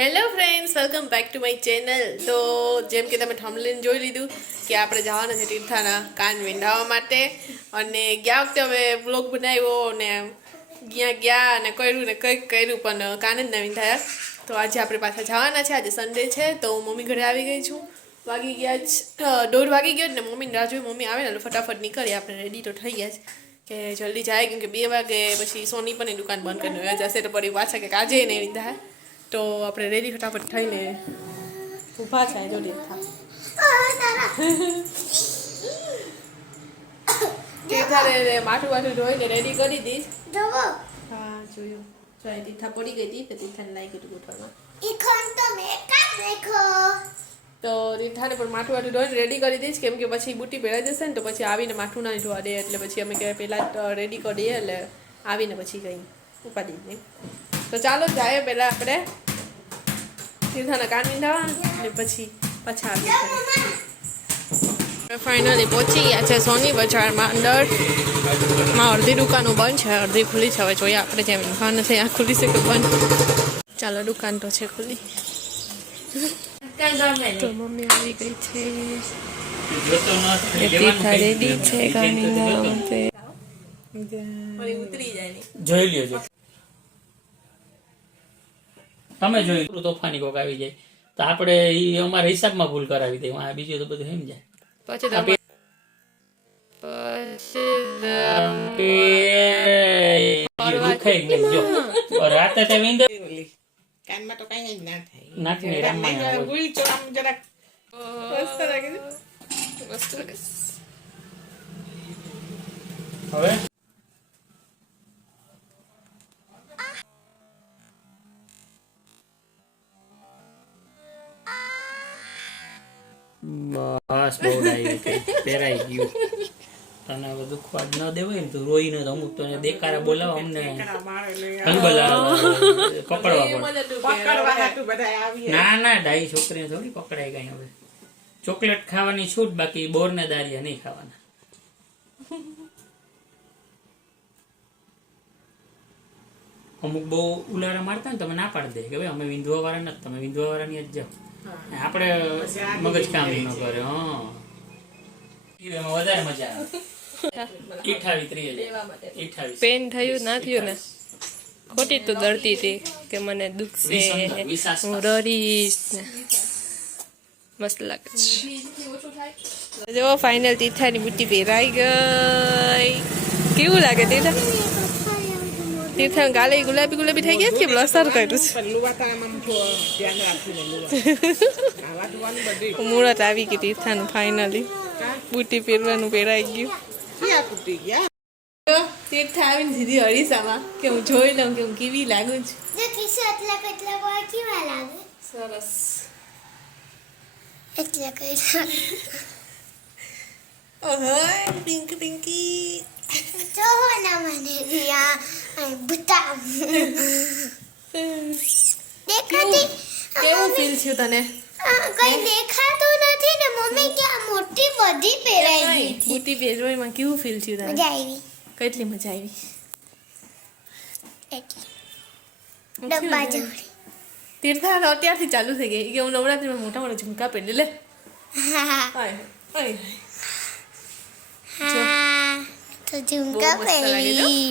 Hello friends, welcome back to my channel. તો જેમ કે તમે થંબનેલ જોઈ લીધું કે આપણે જવાના છે તીર્થાના કાન વિંધાવા માટે. અને ગયા વખતે અમે વ્લોગ બનાવ્યો ને ગયા અને કર્યું ને કંઈક કર્યું પણ કાન જ ના વિંધાયા. તો આજે આપણે પાછા જવાના છે. આજે સન્ડે છે તો હું મમ્મી ઘરે આવી ગઈ છું. વાગી ગયા જ 1:30 વાગી ગયો ને મમ્મીને રાહ જોઈ. મમ્મી આવે ને ફટાફટ નીકળી, આપણે રેડી તો થઈ ગયા છે કે જલ્દી જાય, કેમ કે 2 વાગે પછી સોની પણ દુકાન બંધ કરીને જશે તો પડી પાછા કે આજે નહીં વિંધાય. તો આપણે રેડી ફટાફટ થઈને ઊભા છે. જો દેખા તીર્થાને માથું વાઠું ધોઈને રેડી કરી દીધ. હા જોયું. ચાય તીર્થા પડી ગઈ હતી તો તીર્થાને લાગી ગયું ગોઠવમાં. તો તીર્થાને પણ માથું વાઠું ધોઈને રેડી કરી દઈશ, કેમ કે પછી બુટી પહેરાઈ જશે ને તો પછી આવીને માથું ના ધોવા દે. એટલે પછી અમે કહેવાય પહેલાં રેડી કરી દઈએ, એટલે આવીને પછી કંઈ ઉપાડી દઈએ. તો ચાલો જાય પહેલાં આપણે તીર્થાના કાન વિંધાવા અને પછી પાછા આવી. ફાઇનલી પહોંચી ગયા છે સોની બજારમાં. અંદરમાં અડધી દુકાનો બંધ છે, અડધી ખુલ્લી છે. હવે જોઈએ આપણે જ્યાં વિંધવાનું છે ત્યાં ખુલ્લી છે કે બંધ. ચાલો, દુકાન તો છે ખુલ્લી. તો મમ્મી આવી ગઈ છે, તીર્થા રેડી છે કાન વિંધાવા માટે. ઉતરી જાય જોઈ લ્યો. તમે જોઈ તોફાની કોક આવી જાય તો આપણે અમારા હિસાબમાં ભૂલ કરાવી દઈએ. બીજું તો બધું સમજાય. રાતે કાનમાં તો કઈ જ ના થાય. નાખી રામાયણ ભૂલ તો આમ જરાક મસ્ત લાગે છે. મસ્ત લાગે છે. હવે બસ બહુ પહેરાઈ ગયું. તને હવે દુખવા જ ન દેવાય ને, તું રોઈ ન તો અમુક તો દેકારા બોલાવો અમને પકડવા હાટુ બધા આવી. ના ડાઈ છોકરીને થોડી પકડાય કઈ. હવે ચોકલેટ ખાવાની છૂટ, બાકી બોર ને દારિયા નહીં ખાવાના. અમુક બહુ ઉલારા મારતા ને તમે ના પાડી દે કે ભાઈ અમે વિંધવા વાળા નથી, તમે વિંધવા વાળાની જ જાઓ. આપણે મગજ કામ ન કરે. હા, એમાં વધારે મજા આવે. 28 પેન થયું ના થયું ને, ખોટી તો ડરતી હતી કે મને દુખશે, હું રડીશ ને. મસ્ત લાગે છે. જો ફાઇનલ તીર્થાની બુટ્ટી પહેરાઈ ગઈ. કેવું લાગે તીર્થા? તીર્થા ગાલે ગુલાબી થઈ ગયા કે બ્લસર કર્યું છે? મુહૂર્ત આવી ગઈ તીર્થાનું. ફાઇનલી બુટ્ટી પહેરવાનું પહેરાઈ ગયું. તીર્થા આવીને સીધી અરીસામાં કે હું જોઈ લઉં કે હું કેવી લાગુ છું. સરસ. ઓહો પિંકી કેવું ફીલ થયું તને? કઈ દેખાતું નથી ને મમ્મી કે આ મોટી બધી પહેરાઈ ગઈ હતી. બુટ્ટી પહેરવામાં કેવું ફીલ થયું તને? મજા આવી. કેટલી મજા આવી? ડબ્બા જોડી. તીર્થા અત્યારથી ચાલુ થઈ ગઈ કે હું નવરાત્રીમાં મોટા મોટા ઝુમકા પહેરી લે. હા તો ઝુમકા પહેરી.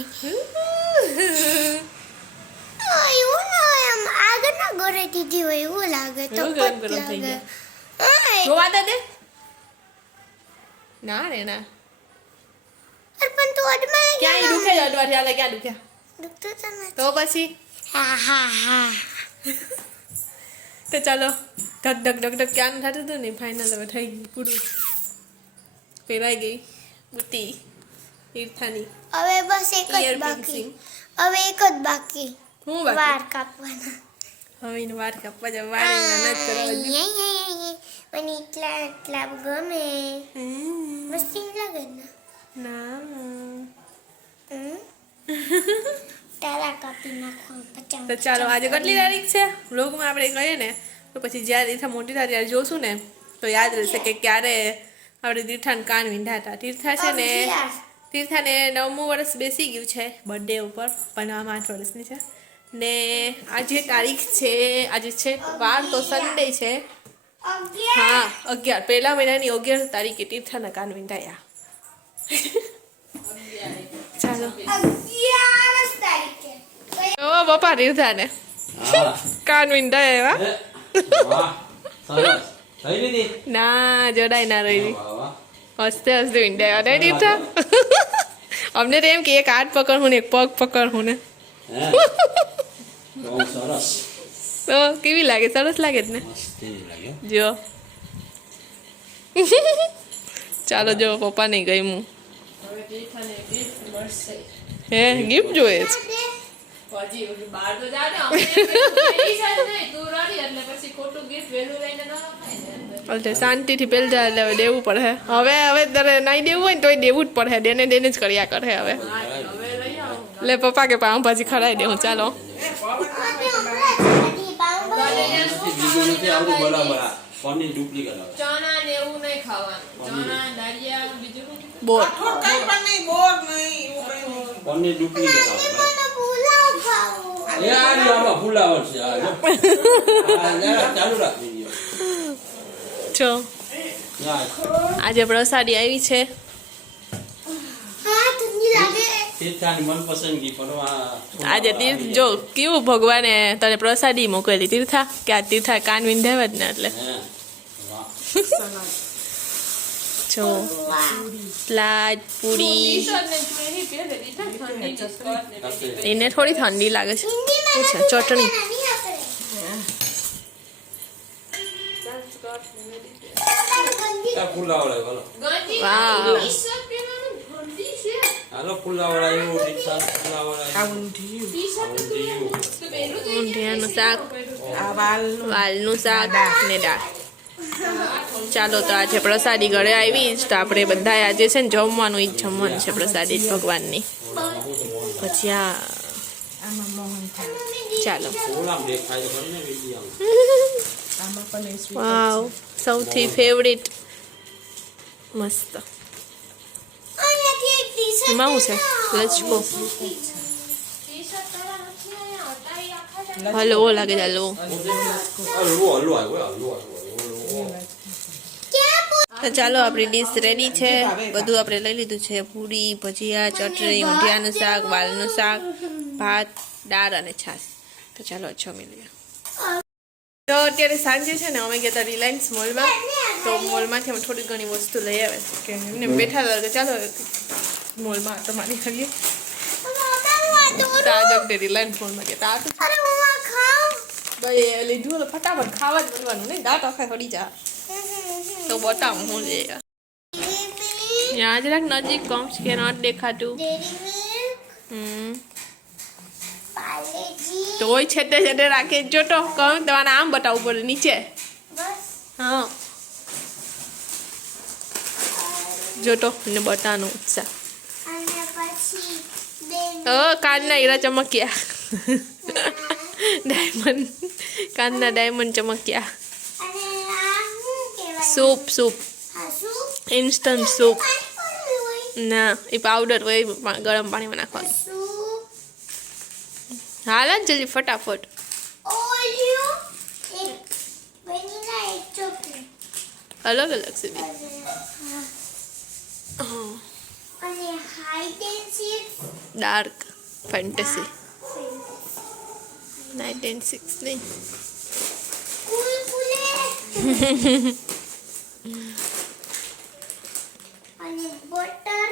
એવું ના એમ આગળના ગોરે દીધી હોય એવું લાગે તો ગરમ થઈ ગયા. જોવા દે ના રે ના. પણ તું અડમાં ક્યાં દુખે છે? અડવાથી આલે ક્યાં દુખ્યા? દુખતું તો નથી. તો પછી હા તો ચાલો. ઢક ક્યાં થતું હતું ને, ફાઇનલ હવે થઈ ગયું પૂરું. પહેરાઈ ગઈ બુટ્ટી તીર્થાની. હવે બસ એક જ બાકી. હવે એક જ બાકી. હું બાકી? વાળ કાપવાના. હવે એને વાર કાપવા જવા વાળી મહેનત કરવા. મને એટલા ગમે. મસ્તી લાગે ને. ના તારા કાપી નાખો. તો ચાલો, આજે કેટલી તારીખ છે? વ્લોગમાં આપણે કહીએ ને તો પછી જ્યારે તીર્થા મોટી થાય ત્યારે જોશું ને તો યાદ રહેશે કે ક્યારે આપણે તીર્થાને કાન વિંધાતા. તીર્થા છે ને, તીર્થાને 9મું વર્ષ બેસી ગયું છે બર્થડે ઉપર, પણ આમ 8 વર્ષની છે. ને આજે તારીખ છે, આજે છે વાર તો સન્ડે છે. હા 11 પહેલા મહિનાની 11 તારીખે તીર્થાના કાન વિંધાયા. ચાલો 11 તારીખે. ઓ પપ્પા તીર્થાને કાન વિંધાયા એવા. ના જોડાય ના રહી હસતે હસતે વિંધાયા ને તીર્થા. અમને તો એમ કે એક હાથ પકડ હું ને એક પગ પકડ હું ને. તો કેવી લાગે? સરસ લાગે જ ને. જો ચાલો જો પપ્પા નહીં ગઈ હું. હે ગિફ્ટ જોઈએ છે. શાંતિથી પેલજા એટલે હવે દેવું પડે. હવે તારે નહીં દેવું હોય ને તોય દેવું જ પડે. દેને જ કર્યા કરે હવે. લે પપ્પા કે પાઉંભાજી ખરાઈ દે હું. ચાલો બોલ કઈ પણ નહીં, બોર નહીં, એવું કઈ નહીં. પનીર ડુપ્લિકેટ આવે પુલાવ ખાવું. યાર આમાં ફુલાવર છે આ જો આ જરા ચાલુ રાખ વિડિયો છો. યાર આજે પ્રસાદી આવી છે. હા ઠંડી લાગે. તીર્થાની મનપસંદગી ફરવા આજે તીર્થ જો કેવું ભગવાને તને પ્રસાદી મોકલી તીર્થા કે આ તીર્થા કાન વિંધાવે જ ને એટલે હે વાહ જો સલાડ પૂરી. એને થોડી ઠંડી લાગે છે. પૂછે ચટણી. આ ફુલાવર બોલો વાહ હાલો ફુલાવર આવ્યો તીર્થા ફુલાવર આવ્યો ઊંધિયાનું શાક, આ વાલ વાલનું શાક ને દાળ. ચાલો તો આજે પ્રસાદી ઘરે આવી જ તો આપણે બધા આજે છે ને જમવાનું ઈ જ જમવાનું છે પ્રસાદી ભગવાનની. પછી આમાં મોહન થાય. ચાલો ફુલામ દેખાય તો ખરી ને વિડિયો આમાં પનીર સ્વીટ. વાવ સૌથી ફેવરિટ મસ્ત. આનાથી એક ટી-શર્ટ એમાં શું છે? લચકો હલવો લાગે છે હલવો. હલવો હલવો આવ્યો હલવો તો ચાલો આપણી ડીશ રેડી છે. બધું આપણે લઈ લીધું છે. પૂરી, ભજીયા, ચટણી, ઊંધિયાનું શાક, વાલનું શાક, ભાત, દાળ અને છાશ. તો ચાલો જમી લઈએ. તો અત્યારે સાંજે છે ને અમે ગયા હતા રિલાયન્સ મોલમાં. તો મોલમાંથી અમે થોડી ઘણી વસ્તુ લઈ આવે કે એમને બેઠા લાગે ચાલો મોલમાં તમારી કરીએ. તો આ જગતે રિલાયન્સ મોલમાં ગયા હતા. અરે હું આ ખાઉં. ભાઈ લીધું એટલે ફટાફટ ખાવા જ બનવાનું નહીં. દાંત આખા હળી જા. તો બતાવું હું લે યાદ રાખ નજીક કમ્સ કે નોટ દેખાતું. Dairy milk, Parle-G. તો ઓય છેટે છેટે રાખે જો તો કહું તમારે આમ બતાવવું પડે નીચે. બસ. હા જો તો ને બતાવવાનું ઉત્સાહ. અને પછી બે કાનના હીરા ચમક્યા. Diamond કાનના diamond ચમક્યા. અને આ શું કહેવાય? સૂપ સૂપ આ શું? Instant soup. પાણી પડેલું હોય. ના એ પાવડર હોય ગરમ પાણીમાં નાખવાનું. સૂપ. હાલ જ જલ્દી ફટાફટ. ઓરિયો. એક વેનીલા, એક ચોકલેટ. અલગ અલગ છે બે. અને hide and seek. Dark fantasy 1996 નહીં. કુલકુલે. અને બટર.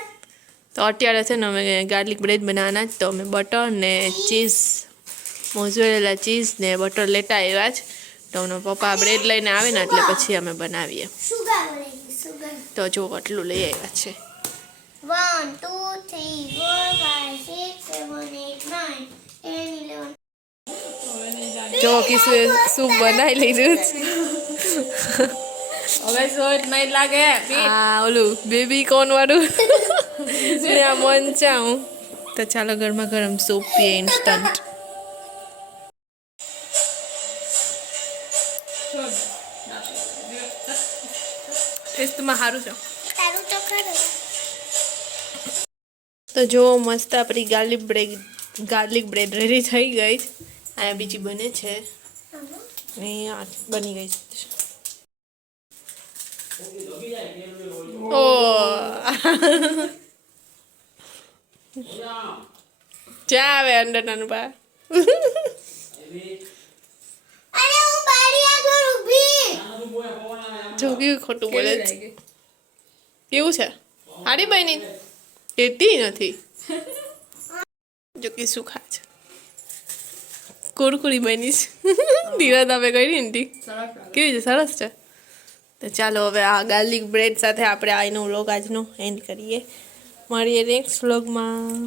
તો અત્યારે છે ને અમે ગાર્લિક બ્રેડ બનાવવાના જ. તો અમે બટર ને ચીઝ મોઝરેલા ચીઝ ને બટર લેતા આવ્યા જ. તો એનો પપ્પા બ્રેડ લઈને આવે ને એટલે પછી અમે બનાવીએ. સુગર લઈ સુગર. તો જો આટલું લઈ આવ્યા છે. 1 2 3 4 5 6 7 8 9 10 11. જો કિશું સૂપ બનાવી લીધું જ. હવે સોટ નહીં લાગે. આ ઓલું બેબી કોર્ન વાળું ને આ મંચાઉ. તો ચાલો ગરમા ગરમ સૂપ પીએ ઇન્સ્ટન્ટ. ટેસ્ટમાં સારું છે. તારું તો ખરું. તો જો મસ્ત આપણી garlic bread garlic bread ready થઈ ગઈ અહીંયા બીજી બને છે ને આ બની ગઈ છે ઓ ચા આવે અંદર નાનું બા અરે હું બારી આગળ ઊભી જો કેવું ખોટું બોલે છે કેવું છે હારી બની કેતી નથી જો કે શું ખા છે કુરકુરી બની છે ધીરજ આપે કરી ને કેવી છે સરસ છે તો ચાલો હવે આ ગાર્લિક બ્રેડ સાથે આપણે આનો વ્લોગ આજનો એન્ડ કરીએ મળીએ નેક્સ્ટ વ્લોગમાં